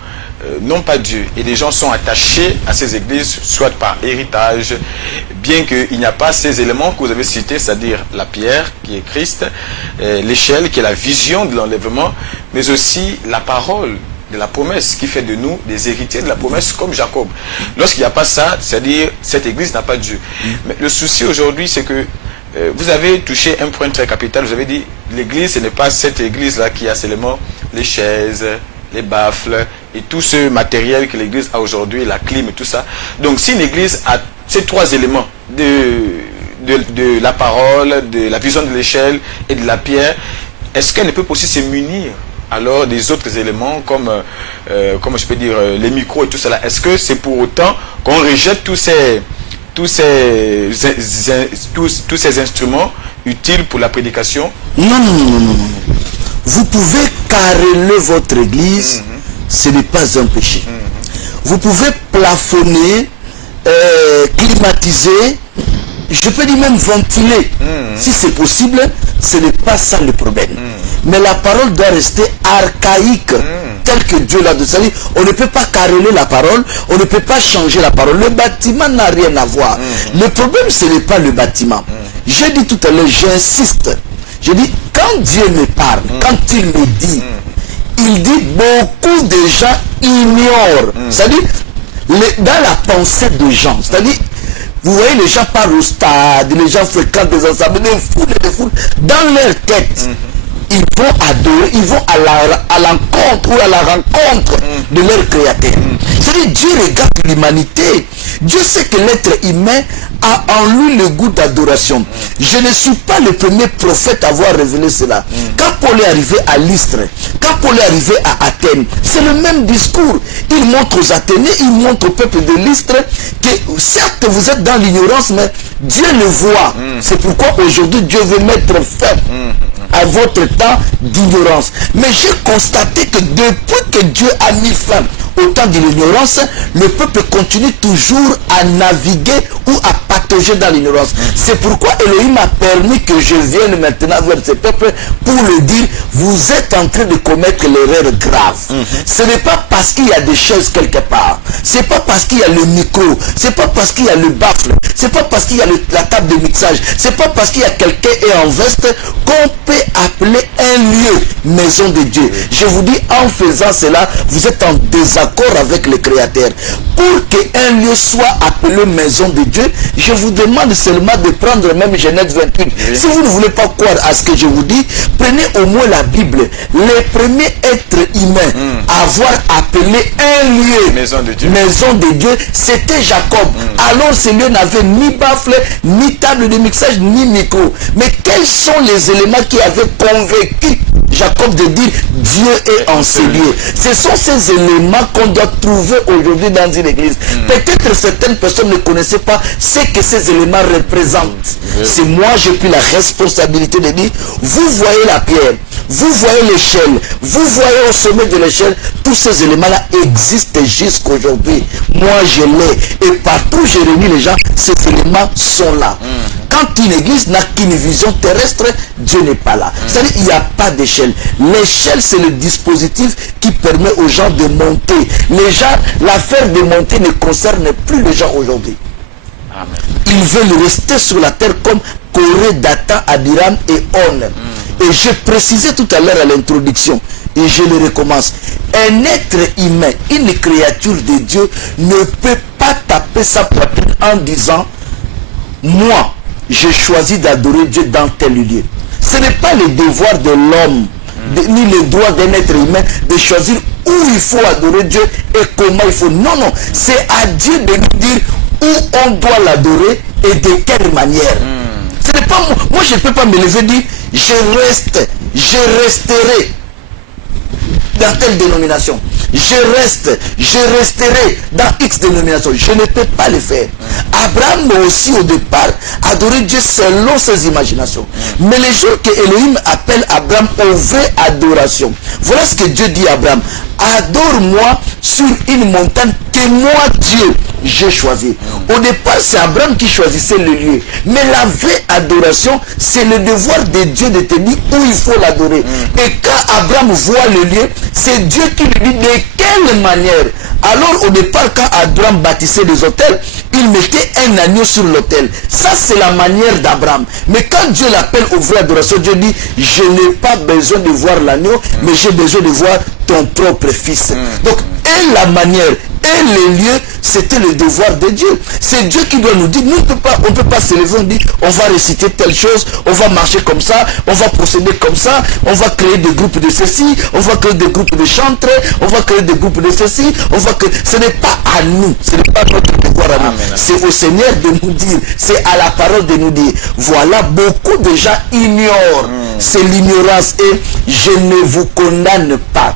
n'ont pas Dieu. Et les gens sont attachés à ces églises, soit par héritage, bien qu'il n'y a pas ces éléments que vous avez cités, c'est-à-dire la pierre qui est Christ, l'échelle qui est la vision de l'enlèvement, mais aussi la parole de la promesse qui fait de nous des héritiers de la promesse comme Jacob. Lorsqu'il n'y a pas ça, c'est-à-dire cette église n'a pas Dieu. Mais le souci aujourd'hui, c'est que vous avez touché un point très capital. Vous avez dit l'église, ce n'est pas cette église-là qui a seulement les chaises, les baffles et tout ce matériel que l'église a aujourd'hui, la clim et tout ça. Donc si une église a ces trois éléments de la parole, de la vision de l'échelle et de la pierre, est-ce qu'elle ne peut pas aussi se munir alors des autres éléments comme je peux dire les micros et tout cela? Est-ce que c'est pour autant qu'on rejette tous ces instruments utiles pour la prédication? Non. Vous pouvez careler votre église, ce n'est pas un péché. Vous pouvez plafonner, climatiser, je peux dire même ventiler. Si c'est possible, ce n'est pas ça le problème. Mais la parole doit rester archaïque, telle que Dieu l'a dit. On ne peut pas careler la parole, on ne peut pas changer la parole. Le bâtiment n'a rien à voir. Le problème, ce n'est pas le bâtiment. J'ai dit tout à l'heure, j'insiste. Je dis, quand Dieu me parle, quand il me dit, il dit beaucoup de gens ignorent. C'est-à-dire, dans la pensée des gens, c'est-à-dire, vous voyez, les gens parlent au stade, les gens fréquentent des ensembles, des foules, dans leur tête. Ils vont adorer, ils vont à l'encontre ou à la rencontre de leur créateur. C'est-à-dire, Dieu regarde l'humanité. Dieu sait que l'être humain a en lui le goût d'adoration. Je ne suis pas le premier prophète à avoir révélé cela. Quand Paul est arrivé à Lystre, quand Paul est arrivé à Athènes, c'est le même discours. Il montre aux Athéniens, il montre au peuple de Lystre que certes vous êtes dans l'ignorance, mais Dieu le voit. C'est pourquoi aujourd'hui Dieu veut mettre fin à votre temps d'ignorance. Mais j'ai constaté que depuis que Dieu a mis fin au temps de l'ignorance, le peuple continue toujours à naviguer ou à patauger dans l'ignorance. C'est pourquoi Elohim a permis que je vienne maintenant vers ce peuple pour le dire, vous êtes en train de commettre l'erreur grave. Ce n'est pas parce qu'il y a des chaises quelque part, c'est pas parce qu'il y a le micro, c'est pas parce qu'il y a le baffle, c'est pas parce qu'il y a la table de mixage, c'est pas parce qu'il y a quelqu'un en veste qu'on peut appeler un lieu maison de Dieu. Je vous dis, en faisant cela, vous êtes en désaccord avec le Créateur. Pour qu'un lieu soit appelé maison de Dieu, je vous demande seulement de prendre même Genèse 28. Si vous ne voulez pas croire à ce que je vous dis, prenez au moins la Bible. Les premiers êtres humains à avoir appelé un lieu maison de Dieu, c'était Jacob. Alors ce lieu n'avait ni baffle, ni table de mixage, ni micro. Mais quels sont les éléments qui avaient convaincu Jacob de dire Dieu est en ces lieux? Ce sont ces éléments qu'on doit trouver aujourd'hui dans une église. Peut-être certaines personnes ne connaissaient pas ce que ces éléments représentent. C'est moi, j'ai pris la responsabilité de dire, vous voyez la pierre, vous voyez l'échelle, vous voyez au sommet de l'échelle, tous ces éléments-là existent jusqu'aujourd'hui. Moi, je l'ai. Et partout où j'ai réuni les gens, ces éléments sont là. Quand une église n'a qu'une vision terrestre, Dieu n'est pas là. C'est-à-dire qu'il n'y a pas d'échelle. L'échelle, c'est le dispositif qui permet aux gens de monter. Les gens, l'affaire de monter ne concerne plus les gens aujourd'hui. Ils veulent rester sur la terre comme Corée, Dathan, Abiram et On. Et j'ai précisé tout à l'heure à l'introduction, et je le recommence. Un être humain, une créature de Dieu, ne peut pas taper sa poitrine en disant, moi, j'ai choisi d'adorer Dieu dans tel lieu. Ce n'est pas le devoir de l'homme, ni le droit d'un être humain de choisir où il faut adorer Dieu et comment il faut. Non, c'est à Dieu de nous dire où on doit l'adorer et de quelle manière. Ce n'est pas moi, je ne peux pas me lever et dire, je resterai dans telle dénomination. Je resterai dans X dénomination. Je ne peux pas le faire. Abraham aussi au départ adorait Dieu selon ses imaginations. Mais les jours que Elohim appelle Abraham aux vraies adorations. Voilà ce que Dieu dit à Abraham. Adore-moi sur une montagne que moi, Dieu, j'ai choisi. Au départ, c'est Abraham qui choisissait le lieu. Mais la vraie adoration, c'est le devoir de Dieu de te dire où il faut l'adorer. Et quand Abraham voit le lieu, c'est Dieu qui lui dit de quelle manière. Alors, au départ, quand Abraham bâtissait des hôtels, il mettait un agneau sur l'autel. Ça, c'est la manière d'Abraham. Mais quand Dieu l'appelle au vrai adoration, Dieu dit, je n'ai pas besoin de voir l'agneau, mais j'ai besoin de voir ton propre fils. Donc, et la manière, et les lieux, c'était le devoir de Dieu. C'est Dieu qui doit nous dire, nous, on ne peut pas se lever, on dit, on va réciter telle chose, on va marcher comme ça, on va procéder comme ça, on va créer des groupes de ceci, on va créer des groupes de chantres, on va créer des groupes de ceci, on va créer... Ce n'est pas à nous, ce n'est pas notre devoir à nous. C'est au Seigneur de nous dire, c'est à la parole de nous dire. Voilà, beaucoup de gens ignorent. C'est l'ignorance et je ne vous condamne pas.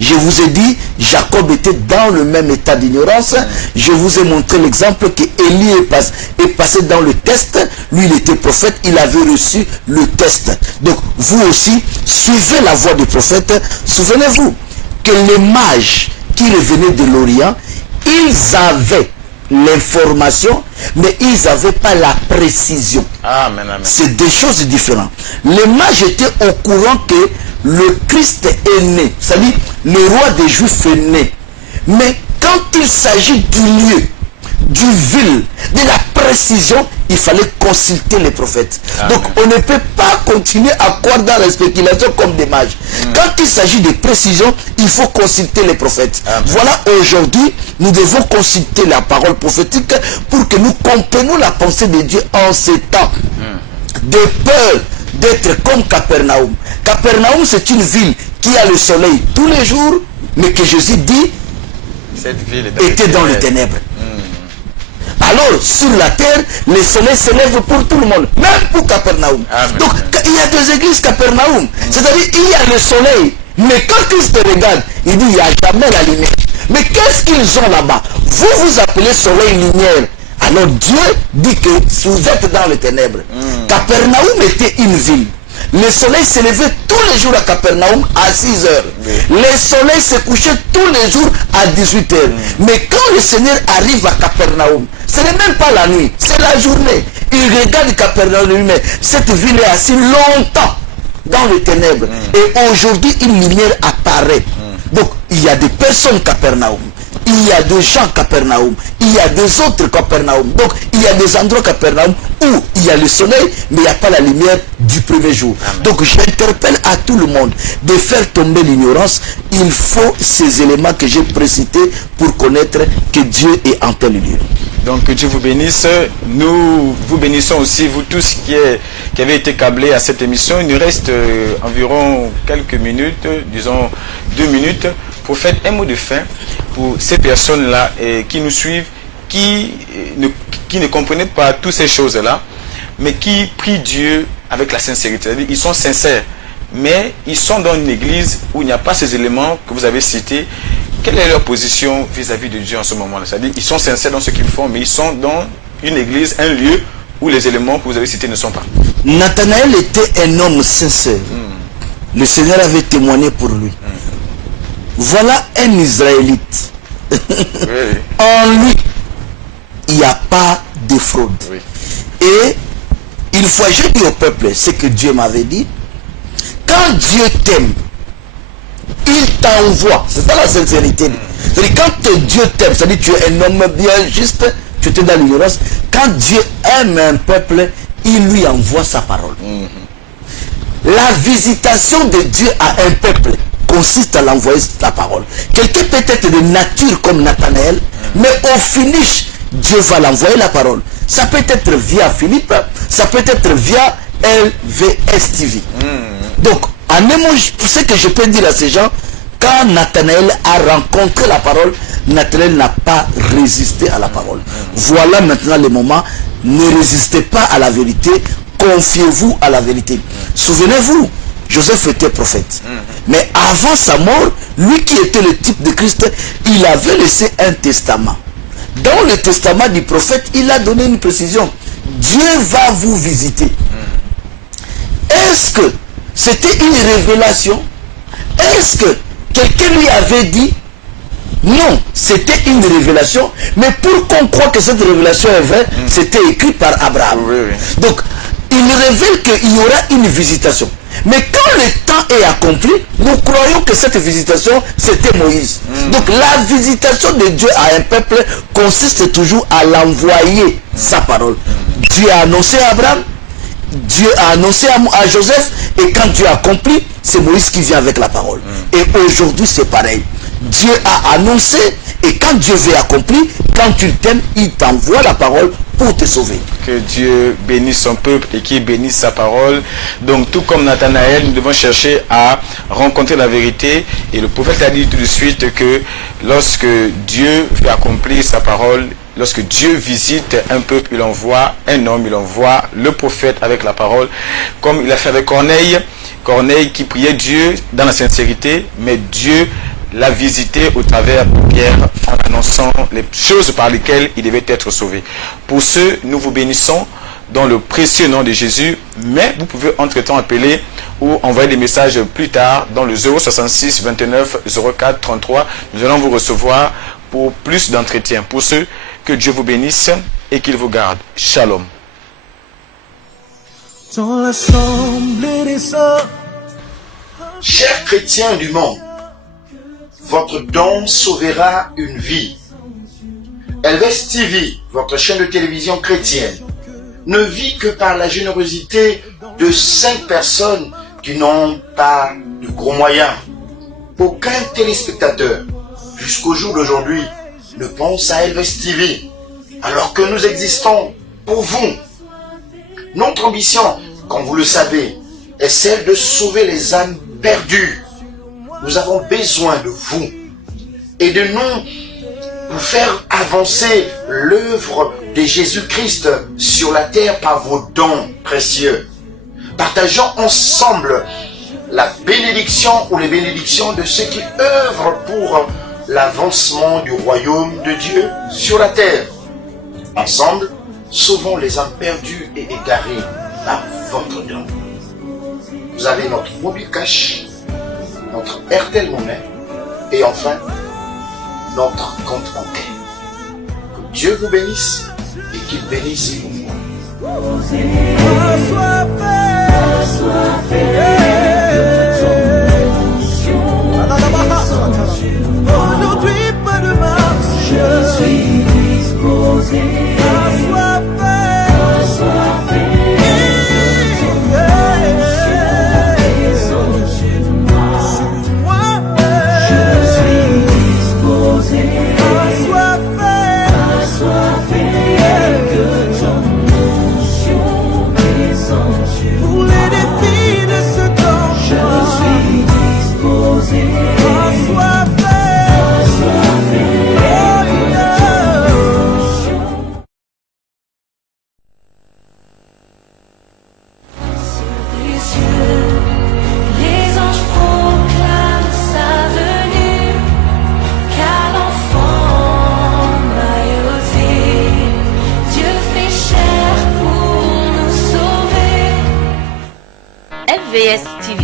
Je vous ai dit, Jacob était dans le même état d'ignorance. Je vous ai montré l'exemple que Élie est passé dans le test. Lui, il était prophète, il avait reçu le test. Donc, vous aussi, suivez la voie du prophète. Souvenez-vous que les mages qui revenaient de l'Orient, ils avaient l'information, mais ils n'avaient pas la précision. Amen, amen. C'est des choses différentes. Les mages étaient au courant que le Christ est né, c'est-à-dire le roi des Juifs est né. Mais quand il s'agit du lieu, du ville, de la précision, il fallait consulter les prophètes. Amen. Donc on ne peut pas continuer à croire dans la spéculation comme des mages. Quand il s'agit de précision, il faut consulter les prophètes. Amen. Voilà, aujourd'hui, nous devons consulter la parole prophétique pour que nous comprenions la pensée de Dieu en ces temps. De peur d'être comme Capernaum. Capernaum, c'est une ville qui a le soleil tous les jours, mais que Jésus dit cette ville était dans les ténèbres. Alors, sur la terre, le soleil s'élève pour tout le monde, même pour Capernaum. Amen. Donc, il y a deux églises Capernaum. C'est-à-dire, il y a le soleil, mais quand Christ regarde, il dit, il n'y a jamais la lumière. Mais qu'est-ce qu'ils ont là-bas? Vous vous appelez soleil, lumière. Alors, Dieu dit que vous êtes dans les ténèbres. Capernaum était une ville. Le soleil se levait tous les jours à Capernaum à 6 heures. Le soleil se couchait tous les jours à 18 heures. Mais quand le Seigneur arrive à Capernaum, ce n'est même pas la nuit, c'est la journée. Il regarde Capernaum lui-même. Cette ville est assise longtemps dans les ténèbres. Et aujourd'hui, une lumière apparaît. Donc, il y a des personnes Capernaum. Il y a des gens Capernaum, il y a des autres Capernaum. Donc, il y a des endroits Capernaum où il y a le soleil, mais il n'y a pas la lumière du premier jour. Amen. Donc, j'interpelle à tout le monde de faire tomber l'ignorance. Il faut ces éléments que j'ai précités pour connaître que Dieu est en tel lieu. Donc, que Dieu vous bénisse. Nous vous bénissons aussi, vous tous qui avez été câblés à cette émission. Il nous reste environ quelques minutes, disons 2 minutes, pour faire un mot de fin pour ces personnes-là qui nous suivent, qui ne comprenaient pas toutes ces choses-là, mais qui prient Dieu avec la sincérité. C'est-à-dire, ils sont sincères, mais ils sont dans une église où il n'y a pas ces éléments que vous avez cités. Quelle est leur position vis-à-vis de Dieu en ce moment-là? C'est-à-dire, ils sont sincères dans ce qu'ils font, mais ils sont dans une église, un lieu où les éléments que vous avez cités ne sont pas. Nathanaël était un homme sincère. Le Seigneur avait témoigné pour lui. Voilà un Israélite. Oui. En lui, il n'y a pas de fraude. Oui. Et une fois, j'ai dit au peuple ce que Dieu m'avait dit. Quand Dieu t'aime, il t'envoie. C'est ça la sincérité. C'est-à-dire, quand Dieu t'aime, c'est-à-dire tu es un homme bien juste, tu es dans l'ignorance. Quand Dieu aime un peuple, il lui envoie sa parole. La visitation de Dieu à un peuple consiste à l'envoyer la parole. Quelqu'un peut être de nature comme Nathanaël, mais au finish, Dieu va l'envoyer la parole. Ça peut être via Philippe, ça peut être via LVS TV. Donc, en un mot, ce que je peux dire à ces gens, quand Nathanaël a rencontré la parole, Nathanaël n'a pas résisté à la parole. Voilà maintenant le moment. Ne résistez pas à la vérité, confiez-vous à la vérité. Souvenez-vous, Joseph était prophète. Mais avant sa mort, lui qui était le type de Christ, il avait laissé un testament. Dans le testament du prophète, il a donné une précision. Dieu va vous visiter. Est-ce que c'était une révélation? Est-ce que quelqu'un lui avait dit Non, c'était une révélation, mais pour qu'on croie que cette révélation est vraie, c'était écrit par Abraham. Oui, oui. Donc, il révèle qu'il y aura une visitation. Mais quand le temps est accompli, nous croyons que cette visitation, c'était Moïse. Donc, la visitation de Dieu à un peuple consiste toujours à l'envoyer sa parole. Dieu a annoncé à Abraham, Dieu a annoncé à Joseph, et quand Dieu a accompli, c'est Moïse qui vient avec la parole. Et aujourd'hui, c'est pareil. Dieu a annoncé, et quand Dieu veut accomplir, quand tu t'aimes, il t'envoie la parole pour te sauver. Que Dieu bénisse son peuple et qu'il bénisse sa parole. Donc, tout comme Nathanaël, nous devons chercher à rencontrer la vérité. Et le prophète a dit tout de suite que lorsque Dieu fait accomplir sa parole, lorsque Dieu visite un peuple, il envoie un homme, il envoie le prophète avec la parole, comme il a fait avec Corneille. Corneille qui priait Dieu dans la sincérité, mais Dieu l'a visité au travers de Pierre en annonçant les choses par lesquelles il devait être sauvé. Pour ce, nous vous bénissons dans le précieux nom de Jésus, mais vous pouvez entre-temps appeler ou envoyer des messages plus tard dans le 066 29 04 33. Nous allons vous recevoir pour plus d'entretien. Pour ceux, que Dieu vous bénisse et qu'il vous garde. Shalom. Dans l'assemblée des saints. Chers chrétiens du monde, votre don sauvera une vie. Elves TV, votre chaîne de télévision chrétienne, ne vit que par la générosité de 5 personnes qui n'ont pas de gros moyens. Aucun téléspectateur, jusqu'au jour d'aujourd'hui, ne pense à Elves TV, alors que nous existons pour vous. Notre ambition, comme vous le savez, est celle de sauver les âmes perdues. Nous avons besoin de vous et de nous pour faire avancer l'œuvre de Jésus-Christ sur la terre par vos dons précieux. Partageons ensemble la bénédiction ou les bénédictions de ceux qui œuvrent pour l'avancement du royaume de Dieu sur la terre. Ensemble, sauvons les âmes perdues et égarées par votre don. Vous avez notre mobile cash, notre Airtel Money et enfin notre compte bancaire. Que Dieu vous bénisse et qu'il bénisse vos Aujourd'hui, pas de mars, je suis disposé. LVS TV,